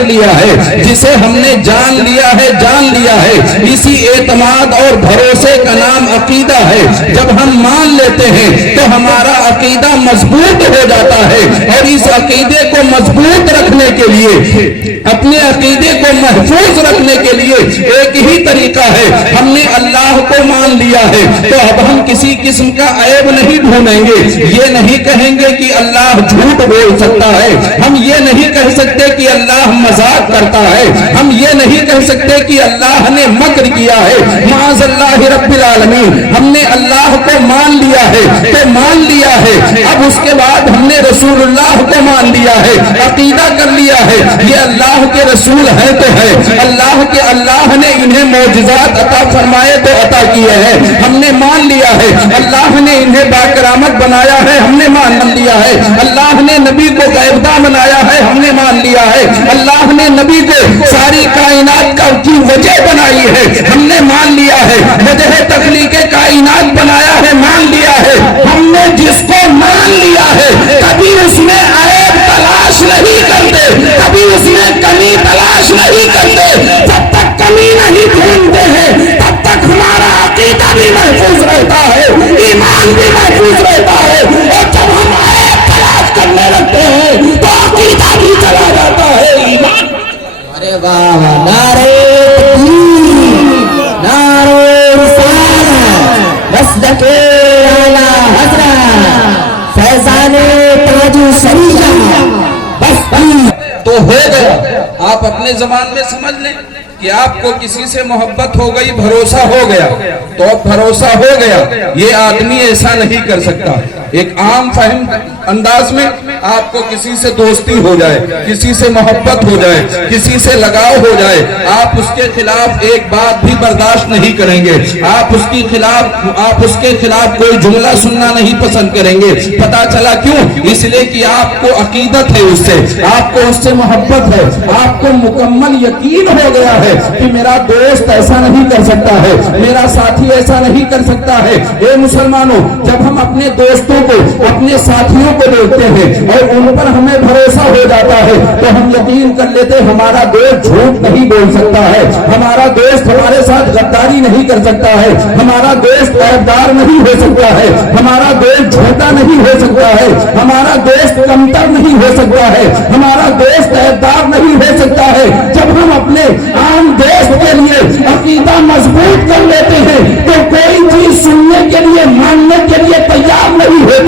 کر لیا ہے، جسے ہم نے جان لیا ہے اسی اعتماد اور بھروسے کا نام عقیدہ ہے۔ جب ہم مان لیتے ہیں تو ہمارا عقیدہ مضبوط ہو جاتا ہے، اور اس عقیدے کو مضبوط رکھنے کے لیے، اپنے عقیدے کو محفوظ رکھنے کے لیے ایک ہی طریقہ ہے، ہم نے اللہ کو مان لیا ہے تو اب ہم کسی قسم کا عیب نہیں ڈھونڈیں گے، یہ نہیں کہیں گے کہ اللہ جھوٹ بول سکتا ہے، ہم یہ نہیں کہہ سکتے کہ اللہ مذاق کرتا ہے، ہم یہ نہیں کہہ سکتے کہ اللہ نے مکر کیا ہے، معاذ اللہ رب العالمین۔ ہم نے اللہ کو مان لیا ہے تو مان لیا ہے، اب اس کے بعد ہم نے رسول اللہ کو مان لیا ہے، عقیدہ کر لیا ہے یہ اللہ کے رسول ہے تو ہے، اللہ نے انہیں معجزات عطا فرمائے تو عطا کیے ہیں، ہم نے مان لیا ہے، اللہ نے انہیں باکرامت بنایا ہے، ہم نے مان لیا ہے، اللہ نے نبی کو غیبداں بنایا ہے، ہم نے مان لیا ہے، اللہ نے نبی کو ساری کائنات کی وجہ بنائی ہے، ہم نے مان لیا ہے، وجہ تخلیق کائنات بنایا ہے، مان لیا ہے۔ ہم نے جس کو مان لیا ہے کبھی اس میں عیب تلاش نہیں کرتے، کبھی اس میں کمی تلاش نہیں کرتے، جب تک کمی نہیں ڈھونڈتے ہیں تب تک ہمارا عقیدہ بھی محفوظ رہتا ہے، ایمان بھی محفوظ رہتا ہے، اور جب ہم عیب تلاش کرنے لگتے ہیں تو عقیدہ بھی چلا جاتا ہے، ایمان۔ ارے واہ، نعرے تکبیر، نعرے رسالت، مسلک اعلی حضرت فیضان تاج الشریعہ، بس تو ہو گیا۔ آپ اپنے زبان میں سمجھ لیں کہ آپ کو کسی سے محبت ہو گئی، بھروسہ ہو گیا تو اب بھروسہ ہو گیا، یہ آدمی ایسا نہیں کر سکتا۔ ایک عام فہم انداز میں آپ کو کسی سے دوستی ہو جائے، کسی سے محبت ہو جائے، کسی سے لگاؤ ہو جائے، آپ اس کے خلاف ایک بات بھی برداشت نہیں کریں گے، آپ اس کے خلاف کوئی جملہ سننا نہیں پسند کریں گے۔ پتا چلا کیوں؟ اس لیے کہ آپ کو عقیدت ہے اس سے، آپ کو اس سے محبت ہے، آپ کو مکمل یقین ہو گیا ہے کہ میرا دوست ایسا نہیں کر سکتا ہے، میرا ساتھی ایسا نہیں کر سکتا ہے۔ اے مسلمانوں، جب ہم اپنے دوستوں کو، اپنے ساتھیوں کو دیکھتے ہیں اور ان پر ہمیں بھروسہ ہو جاتا ہے تو ہم یقین کر لیتے ہمارا دوست جھوٹ نہیں بول سکتا ہے، ہمارا دوست ہمارے ساتھ غداری نہیں کر سکتا ہے، ہمارا دوست عیبدار نہیں ہو سکتا ہے، ہمارا دوست جھوٹا نہیں ہو سکتا ہے، ہمارا دوست کمتر نہیں ہو سکتا ہے، ہمارا دوست عیبدار نہیں ہو سکتا ہے۔ جب ہم اپنے عام دوست کے لیے عقیدہ مضبوط کر لیتے ہیں تو کوئی چیز سننے کے لیے، ماننے کے لیے تیار نہیں ہوتے۔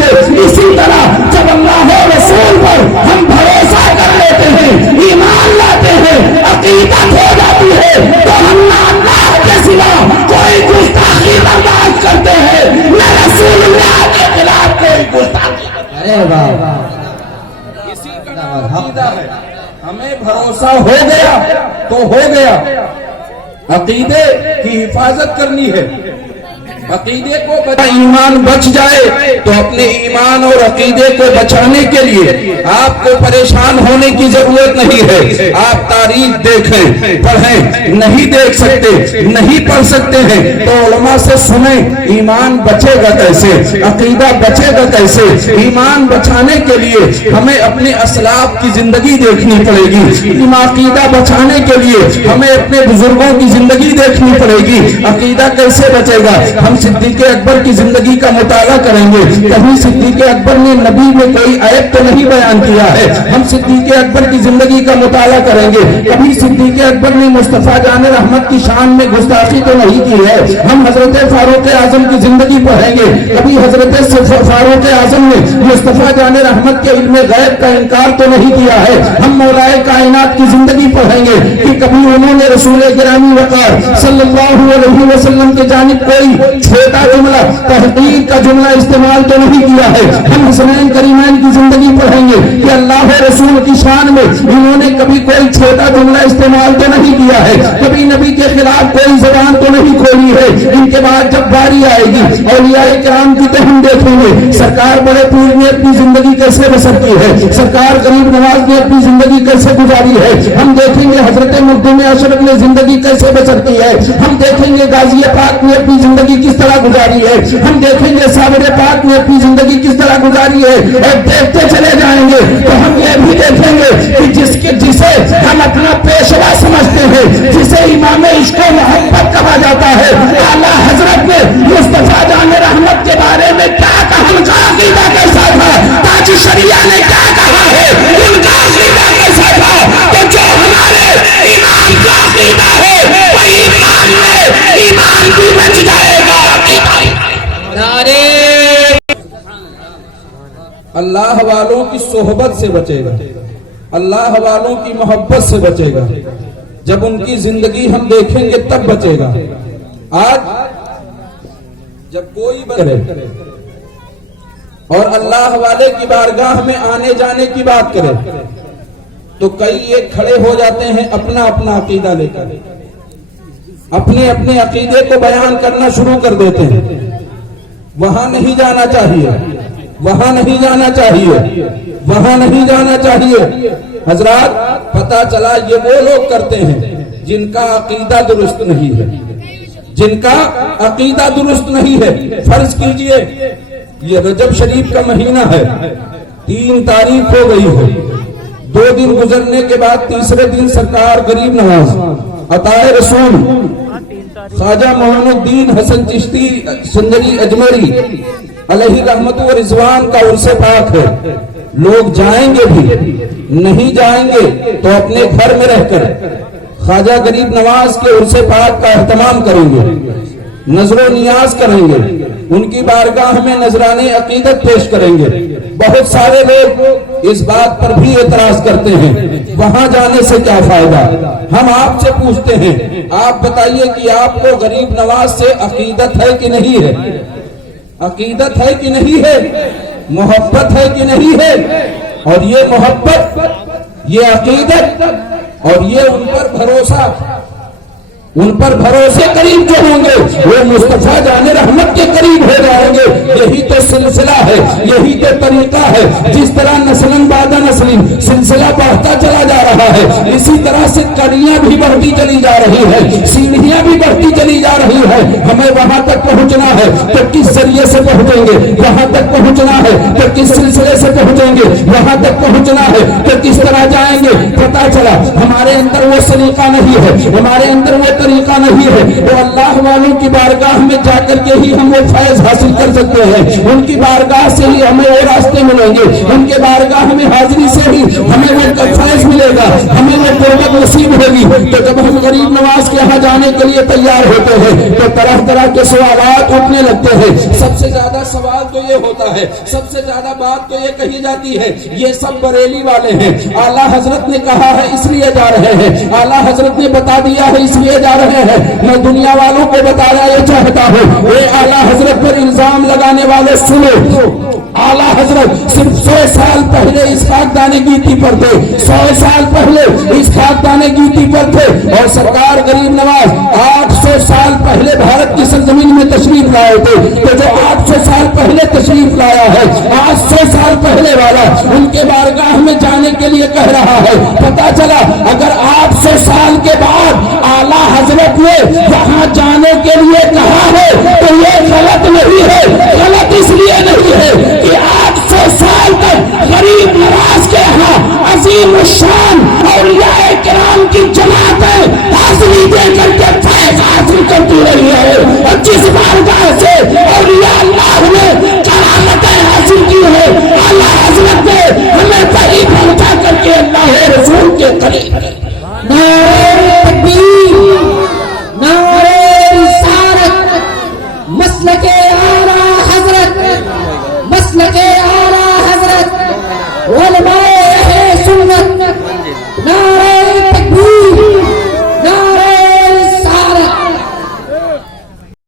اسی طرح جب اللہ و رسول پر ہم بھروسہ کر لیتے ہیں، ایمان لاتے ہیں، عقیدت ہو جاتی ہے تو ہم نہ اللہ کے سوا کوئی گستاخی برداشت کرتے ہیں، نہ رسول اللہ کے خلاف کوئی گستاخی۔ ارے واہ، اسی کا عقیدہ ہے۔ ہمیں بھروسہ ہو گیا تو ہو گیا، عقیدے کی حفاظت کرنی ہے، عقیدے کو ایمان بچ جائے تو اپنے ایمان اور عقیدے کو بچانے کے لیے آپ کو پریشان ہونے کی ضرورت نہیں ہے۔ آپ تاریخ دیکھیں، پڑھیں، نہیں دیکھ سکتے، نہیں پڑھ سکتے ہیں تو علماء سے سنیں، ایمان بچے گا کیسے، عقیدہ بچے گا کیسے۔ ایمان بچانے کے لیے ہمیں اپنے اسلاف کی زندگی دیکھنی پڑے گی، عقیدہ بچانے کے لیے ہمیں اپنے بزرگوں کی زندگی دیکھنی پڑے گی۔ عقیدہ کیسے بچے گا؟ ہم صدیق اکبر کی زندگی کا مطالعہ کریں گے، کہیں صدیق اکبر نے نبی میں کوئی عیب تو نہیں بیان کیا ہے۔ ہم صدیق اکبر کی زندگی کا مطالعہ کریں گے، کبھی صدیق اکبر نے مصطفیٰ جان رحمت کی شان میں گستاخی تو نہیں کی ہے۔ ہم حضرت فاروق اعظم کی زندگی پڑھیں گے، کبھی حضرت فاروق اعظم نے مصطفیٰ جان رحمت کے علم غیب کا انکار تو نہیں کیا ہے۔ ہم مولائے کائنات کی زندگی پڑھیں گے کہ کبھی انہوں نے رسول گرامی وقار صلی اللہ علیہ وسلم کی جانب کوئی چھوٹا جملہ، تحقیر کا جملہ استعمال تو نہیں کیا ہے۔ ہم حسنین کریمین کی زندگی پڑھیں گے کہ اللہ رسول کی شان میں انہوں نے کبھی کوئی چھوٹا جملہ استعمال تو نہیں کیا ہے، کبھی نبی کے خلاف کوئی زبان تو نہیں کھولی ہے۔ ان کے بعد جب باری آئے گی اولیاء کرام کی تو ہم دیکھیں گے سرکار بڑے پیر نے اپنی زندگی کیسے بسر کی ہے، سرکار غریب نواز نے اپنی زندگی کیسے گزاری ہے۔ ہم دیکھیں گے حضرت مخدوم اشرف نے زندگی کیسے بسر کی ہے، ہم دیکھیں گے غازی پاک نے اپنی زندگی کس طرح گزاری ہے، ہم دیکھیں گے صابر پاک نے اپنی زندگی کس طرح گزاری ہے، اور دیکھتے چلے جائیں گے تو ہم یہ بھی دیکھیں گے کہ جسے ہم اپنا چلا جاتا ہے اعلیٰ حضرت نے مصطفیٰ جان رحمت کے بارے میں کیا کہا، ان کا عقیدہ کیسا تھا، تاج شریعہ نے کیا کہا ہے، ان کا عقیدہ کیسا تھا، کہ جو ہمارے ایمان کا عقیدہ ہے وہ ایمان میں ایمان بھی بچ جائے گا۔ اللہ والوں کی صحبت سے بچے گا، اللہ والوں کی محبت سے بچے گا، جب ان کی زندگی ہم دیکھیں گے تب بچے گا۔ آج جب کوئی کرے اور اللہ والے کی بارگاہ میں آنے جانے کی بات کرے تو کئی یہ کھڑے ہو جاتے ہیں اپنا اپنا عقیدہ لے کر، اپنے اپنے عقیدے کو بیان کرنا شروع کر دیتے ہیں۔ وہاں نہیں جانا چاہیے، وہاں نہیں جانا چاہیے، وہاں نہیں جانا چاہیے۔ حضرات پتہ چلا یہ وہ لوگ کرتے ہیں جن کا عقیدہ درست نہیں ہے، جن کا عقیدہ درست نہیں ہے۔ فرض کیجئے یہ رجب شریف کا مہینہ ہے، 3 تاریخ ہو گئی ہے، 2 دن گزرنے کے بعد تیسرے دن سرکار غریب نواز عطائے رسول خواجہ معین الدین حسن چشتی سندری اجمری علیہ رحمت و رضوان کا عرص پاک ہے۔ لوگ جائیں گے بھی، نہیں جائیں گے تو اپنے گھر میں رہ کر خواجہ غریب نواز کے عرص پاک کا اہتمام کریں گے، نظر و نیاز کریں گے، ان کی بارگاہ میں نذرانے عقیدت پیش کریں گے۔ بہت سارے لوگ اس بات پر بھی اعتراض کرتے ہیں وہاں جانے سے کیا فائدہ۔ ہم آپ سے پوچھتے ہیں، آپ بتائیے کہ آپ کو غریب نواز سے عقیدت ہے کہ نہیں ہے؟ عقیدت ہے کہ نہیں ہے؟ محبت ہے کہ نہیں ہے؟ اور یہ محبت، یہ عقیدت اور یہ ان پر بھروسہ، ان پر بھروسے قریب جو ہوں گے وہ مصطفیٰ جان رحمت کے قریب ہو جائیں گے۔ یہی تو سلسلہ ہے، یہی تو طریقہ ہے۔ جس طرح نسلن بعد نسلن سلسلہ بڑھتا چلا جا رہا ہے، اسی طرح سے کڑیاں بھی بڑھتی چلی جا رہی ہے، سیڑھیاں بھی بڑھتی چلی جا رہی ہے۔ ہمیں وہاں تک پہنچنا ہے تو کس ذریعے سے پہنچیں گے، وہاں تک پہنچنا ہے تو کس سلسلے سے پہنچیں گے، وہاں تک پہنچنا ہے تو کس طرح جائیں گے۔ پتہ چلا ہمارے اندر وہ سلیقہ نہیں ہے، ہمارے اندر وہ طریقہ نہیں ہے، وہ اللہ والوں کی بارگاہ میں جا کر کے ہی ہم وہ فیض حاصل کر سکتے ہیں، ان کی بارگاہ سے ہی ہمیں وہ راستے ملیں گے، ان کے بارگاہ میں حاضری سے ہی ہمیں وہ فیض ملے گا، ہمیں وہ قربت نصیب ہوگی۔ تو جب ہم غریب نواز کے یہاں جانے کے لیے تیار ہوتے ہیں تو طرح طرح کے سوالات اٹھنے لگتے ہیں۔ سب سے زیادہ سوال تو یہ ہوتا ہے، سب سے زیادہ بات تو یہ کہی جاتی ہے یہ سب بریلی والے ہیں، اعلیٰ حضرت نے کہا ہے اس لیے جا رہے ہیں، اعلیٰ حضرت نے بتا دیا ہے اس لیے جا رہے ہیں۔ میں دنیا والوں کو بتانا یہ چاہتا ہوں، اے اعلیٰ حضرت پر الزام لگانے والے سنو، اعلیٰ حضرت صرف 100 سال پہلے اس خاکدان گیتی پر تھے، 100 سال پہلے اس خاکدان گیتی پر تھے، اور سرکار غریب نواز 800 سال پہلے بھارت کی سرزمین میں تشریف لائے تھے۔ تو جو 800 سال پہلے تشریف لایا ہے، 800 سال پہلے والا ان کے بارگاہ میں جانے کے لیے کہہ رہا ہے۔ پتا چلا اگر 800 سال کے بعد اعلیٰ حضرت نے وہاں جانے کے لیے کہا ہے تو یہ غلط نہیں ہے، غلط اس لیے نہیں ہے کہ 800 سال تک غریب نواز کے ہاں عظیم الشان اولیاء کرام کی جماعتیں حاضری دے کر کے فیض حاصل کرتی رہی ہے، اور جس بارگاہ سے اولیاء اللہ نے کرامتیں حاصل کی ہے، اعلیٰ حضرت نے ہمیں وہی پہنچا کر کے اللہ رسول کے قریب